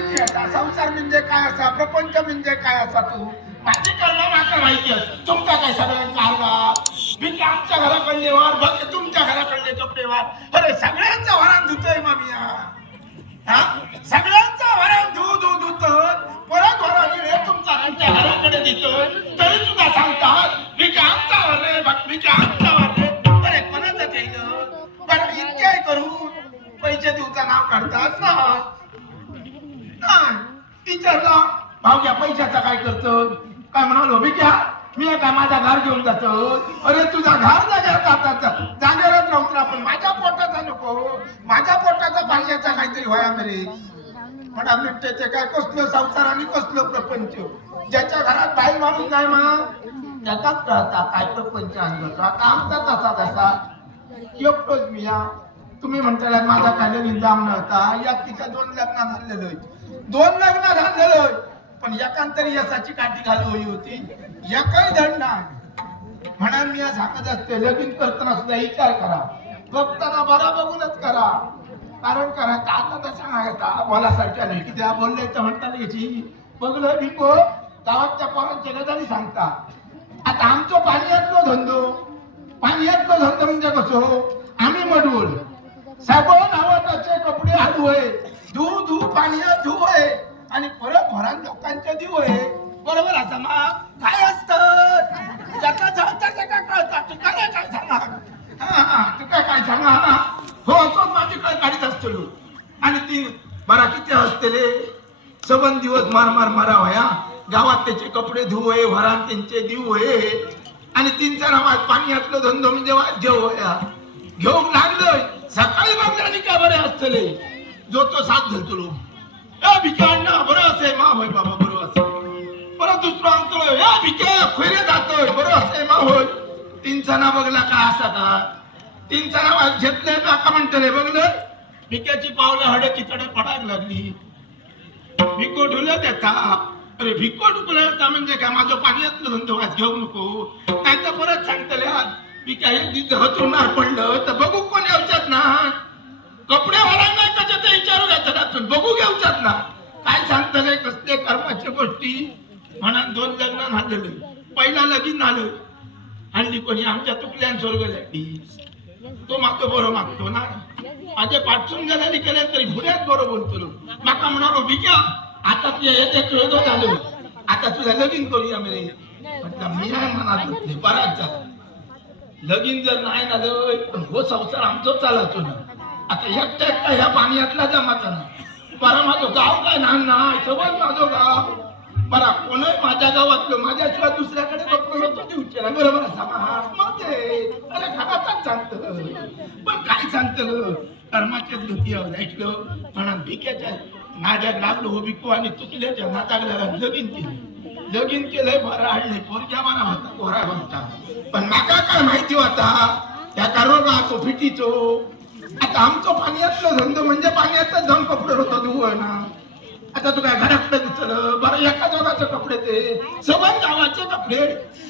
म्हणजे काय असा? प्रपंच म्हणजे काय असा तू? माझी कर्म मात्र माहिती असत तुमचा काय सगळ्यांचा अर्धा मी आमच्या घराकडले वार बघ तुमच्या घराकडले कपडे वार. अरे सगळ्यांचा वरान धुतोय मामी हा. सगळ्यांचा वरान धु धु धुत परत वरान तुमचा आमच्या घराकडे देतोय. तरी सुद्धा सांगतात मी काय आमचा वर रे बघ मी काय आमचा वर रे? अरे कोणाचं केलं बरं इतके करू पैसे देऊचा नाव काढतात ना. नाही. विचारला भाऊया पैशाचा काय करतो? काय म्हणालो भिक्या मी काय माझा घर घेऊन जातो. अरे तुझा घर जागेवर जातात जागेवरच राहून राहा, आपण माझ्या पोटाचा नको. माझ्या पोटाचा पाण्याचा काहीतरी व्हाया मेरे म्हणा मिठ्याचे काय कसलं संसार आणि कसलं प्रपंच? ज्याच्या घरात बाई माणूस जाय मा त्याचाच कळता काय प्रपंच आणलं होतो आता आमचा तसा तसा. एकटोच मी या तुम्ही म्हणताय माझा काय जाम नव्हता. या तिच्या दोन लग्न झालेलं आहे. दोन लग्न झालेलं पण एकांतरी यशाची काठी घालू होती. एकही धड नाही. म्हणा मी या सांगत असते लगीन करताना सुद्धा विचार करा. बघताना बरा बघूनच करा. कारण करा का आता तर सांगायचा बोलासारख्या नाही. की त्या बोलले तर म्हणताना याची बघलं भिको गावातच्या पोरांच्या गजाली सांगता. आता आमचं पाण्यातलो धंदो. पाण्यातलो धंदो म्हणजे कसो? आम्ही मडवून. साबण नावाचे कपडे हलवय धू धू पाण्यात धुवय आणि परत घरात लोकांच्या दिवय बरोबर आता मग काय असत? ज्याचा जाता त्याला कळता. तुका नाही काय सांगा हा तुका काय सांगा हो असो माझी काय गाडीत असतो आणि ती बरा किती असतेले सबन दिवस मार मार मारा वया गावात त्याचे कपडे धुवय वरात त्यांचे दिवय आणि तीन चार आवाज पाणी असलं धंदो म्हणजे वाद घेऊ वया घेऊन लागलोय. सकाळी मागल्याने काय बरे असतले जो तो साथ धरतो लोक या भिकांना बरं असे मा होय बाबा बरं असे. परत दुसरं अंकल या भिक्या खोरे जातोय बरं असे मा होय. तीन सणा बघला का असा का? तीन सणा घेतले का? म्हणतले बघलं भिक्याची पावलं हड चितडे पडायला लागली. भिको ढुलं देता अरे भिको ढुकलं म्हणजे काय? माझं पाण्यातलं धंदो वाच घेऊ नको. नाही तर परत सांगतले आज मी काही तिथं पडलं तर बघू कोण येऊच्यात ना. कपडे वाला नाही कशा ते विचारू घ्यायचं ना बघू घेऊच्यात ना. काय सांगतले कसले कर्माच्या गोष्टी. म्हणा दोन लग्न झालेलं. पहिला लगीन झालं. हल्ली कोणी आमच्या तुकल्यान स्वर्ग झाली. तो मागतो बरो मागतो ना. माझे पाठसून गेल्याने केले तरी भुऱ्यात बरो बोलतो माका म्हणालो भिक्या आता तुझ्या येते खेळतो झालो. आता तुझं लगीन करूया मेरे मी नाही बराच झाला. लगीन जर नाही ना तर हो संसार आमचो चालायचो ना. आता एकटा एकटा ह्या पाण्यातला जमाचा ना. बरं माझं गाव काय ना नाही सगळं माझं गाव. बरा कोणही माझ्या गावातलं माझ्याशिवाय दुसऱ्याकडे बघतो तो देऊचे ना बरोबर असा हा. ते. अरे घरातच सांगतं. पण काय सांगतं? कर्माच्याच गती ऐकलं म्हणा भिक्याच्या नाद्यात लागलो हो भिकू आणि तुकल्याच्या नादाक लागला लगीन केलं. लगीन केलंय बरं आणलंय. पोरग्या बरा होता पोरा म्हणता पण माका काय माहिती होता त्या कारोबा तो फिटीचो आता आमचं पाण्यातलं धंदो म्हणजे पाण्यातच जाऊन कपडे होतो धुवं आता तू काय घराकडे दिसलं? बरं एका जगाचे कपडे ते. सबन गावाचे कपडे.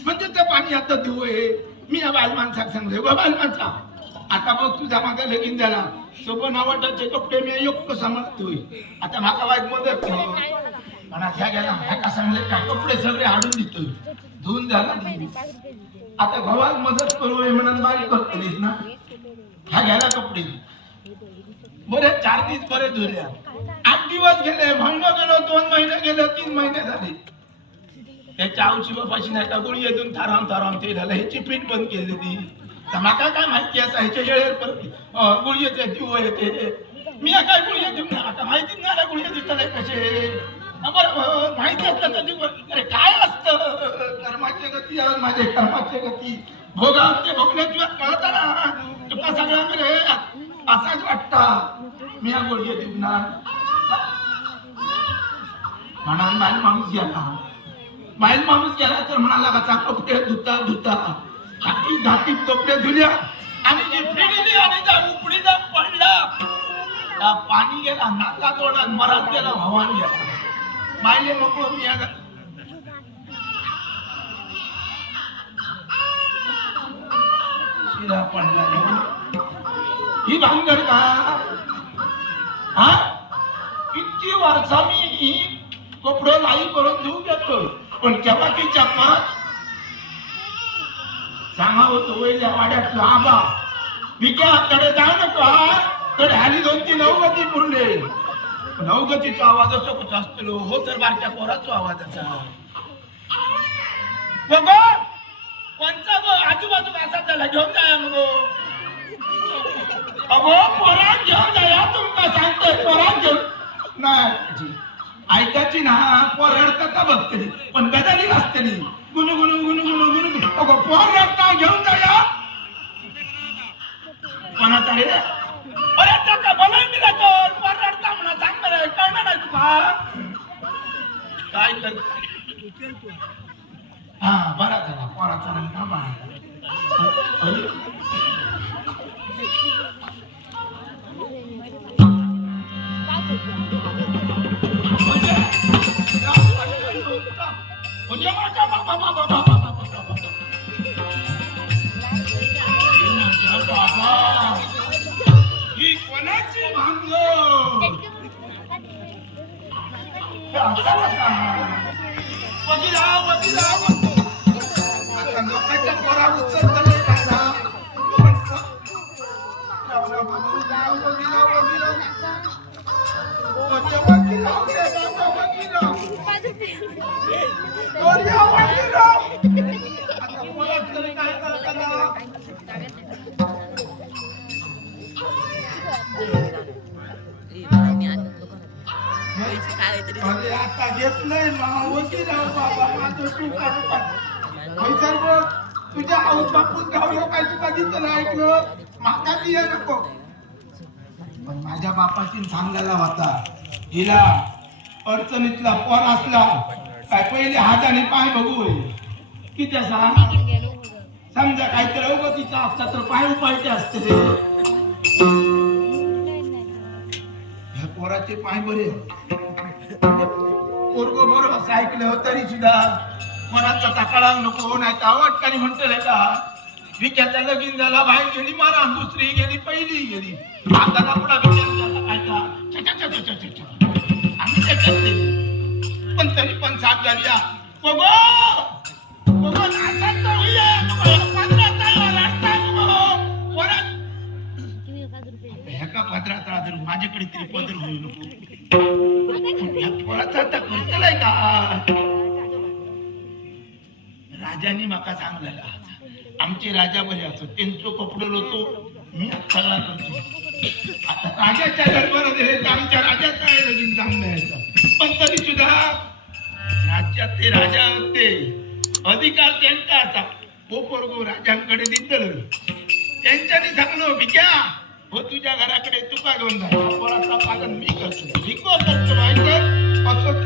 म्हणजे ते पाणी आता धुवय मी या बाल माणसाक सांगले बा बाल माणसा आता बघ तुझा माझा लगीन झाला. सोबत आवाटाचे कपडे मी योग्य सांभाळतोय. आता माका वाईट मदत म्हणा ह्या गेला ह्या सांगले म्हणजे का कपडे सगळे हाडून देतोय. धुवून झाला आता गव्हात मदत करू आहे म्हणून बाई करतलीस ना. ह्या घ्यायला कपडे. बरे चार दिवस बरे धुल्या आठ दिवस गेले महिना गेलो दोन महिने गेले तीन महिने झाले. त्याच्या आवशी बापाशी नाही का गोळी येऊन थाराम थाराम ते झालं. ह्याची पीठ बंद केली ती. तर माका काय माहिती असं ह्याच्या येळेर परत गुळी येते जीव येते. मी काय गुळी देऊन आता माहिती नाही गुळी दिसत कसे. हा, माहिती असतं कधी अरे काय असतं? कर्माचे गती माझे कर्माचे गती. भोगा ते भोगण्याशिवाय कळत ना. तुका सगळा रे. असाच वाटता. मी या गोळी देणार म्हणा बाल माणूस गेला. बाहेर माणूस गेला तर म्हणाला कसा कपडे धुता धुता. हाती धाती कपडे धुल्या. आणि जी फिरली आणि जा उपडीचा पडला पाणी गेला नाका तोडा मरात गेला हवान गेला. मायले मोकळो मी आता शिरा पडला ही भानगड का? हा? इतकी वर्षा मी कपडो लाई करून देऊ घेतो पण केव्हाकीच्या परत सांगावं तो वैल्या वाड्यातला आबा विक्याकडे जाऊ नको हा. तर ह्यानी दोन तीन अवगती पुरले. पण अवगतीचा आवाज असो कसा असतो हो तर बारक्या पोराचा आवाजाचा बघ कोणचा गो? आजूबाजू असा त्याला घेऊन जाया मग. अगो पोरात घेऊन जाया तुमका सांगतोय पोरात घेऊन नाही. ऐकायची ना पोर रडतात का बघतली पण गजाली नसते गुणु गुणु गुणू गुणू गुणू गुणू. अगो पोर रडता घेऊन जाया. कोणाचा रे अरे त्या बोलाय मी जातो पोर रडता म्हणा सांग बरं कळणार नाही तुका काय कर? हा बरा झाला. पोराचा रंग ना बाळा Hallelujah. नाही मावशी राव बाबा माझं तू काढू पैसा बघ तुझ्या आऊस बापूस गावलो काय तुका दिसलं ऐकलं? माका दिया नको. पण माझ्या बापाशी सांगायला होता हिला अडचणीतला पोर असला काय पहिले हाताने पाय बघू किती सांग समजा काहीतरी अवगतीचा असता तर पाय उपायचे असते ह्या पोराचे पाय बरे पोरग बरोबर असं ऐकलं हो तरी सुद्धा. मनाचा तकाळा नको नाही तर आवटकाने म्हणतोय का? विक्याचा लगीन झाला बाहेर गेली मारा दुसरी गेली पहिली गेली. आता ना पुढा विचार झाला काय का आम्ही त्याच्यात पण तरी पण साथ झाली हा. बघो नाचात होईया. एका पदरात राहतो माझ्याकडे तरी पदर होऊ नको? या आता करतलाय का? राजानी माका सांगलेला आमचे राजा बरे असत त्यांचं कपडो लोतो मी सगळा करतो. आता राजाच्या दरबारात गेले तर आमच्या राजाचा आहे लगीन चांगलं यायचं पण तरी सुद्धा राज्यात ते राजा ते अधिकार त्यांचा असा. पोपरगो राजांकडे दिलं त्यांच्यानी सांगलो भिक्या हो तुझ्या घराकडे तुका घेऊन जा पोराचा पालन मी करतो. भिको करतो माहिती असं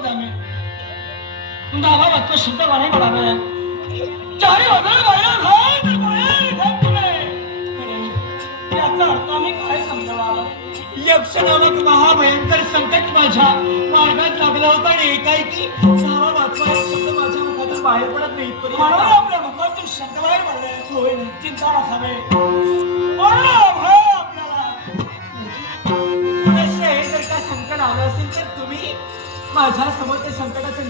पाहतो जाणे दाबा वाटतो शुद्ध पाणी पडावे। चारी वगैरे बाहेर हाय बाहेर ढकलू याचा अर्थ आम्ही काय समजावा? यक्ष नामक महाभयंकर संकट माझ्या मार्गात लागलं होतं आणि एकाएकी सावा वाचवा शब्द माझ्या मुखातून बाहेर पडत नाही म्हणून आपल्या मुखातून शब्द बाहेर पडले होय चिंता नसावे म्हणून आपल्याला. पुरेसे हे का संकट आलं असेल तर तुम्ही माझ्यासमोर ते संकटाचे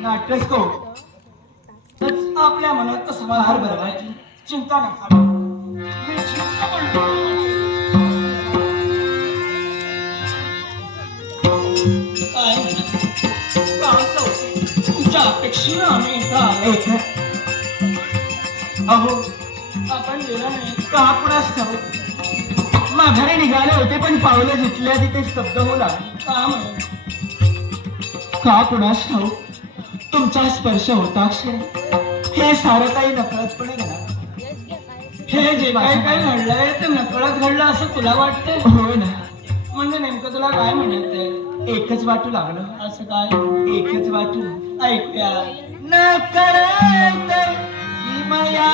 नाट्यस्को आपल्या मनात समाधान भरवायची चिंता नसावी काय अपेक्षेनं आम्ही इथं आलो अहो आपण गेला नाही. का कुणास ठाऊक माघारी निघाले होते पण पावलं जिथल्या तिथे स्तब्ध होऊ लागले का म्हणे? का कुणास ठाऊक तुमचा स्पर्श होता क्षणी हे सारं काही नकळतपणे घडा हे जे काही काही घडलंय ते नकळत घडलं असं तुला वाटतंय? हो ना. म्हणजे नेमकं तुला काय म्हणायचंय एकच वाटू लागलं. असं काय? एकच वाटू. ऐकूया. नकळत हिमया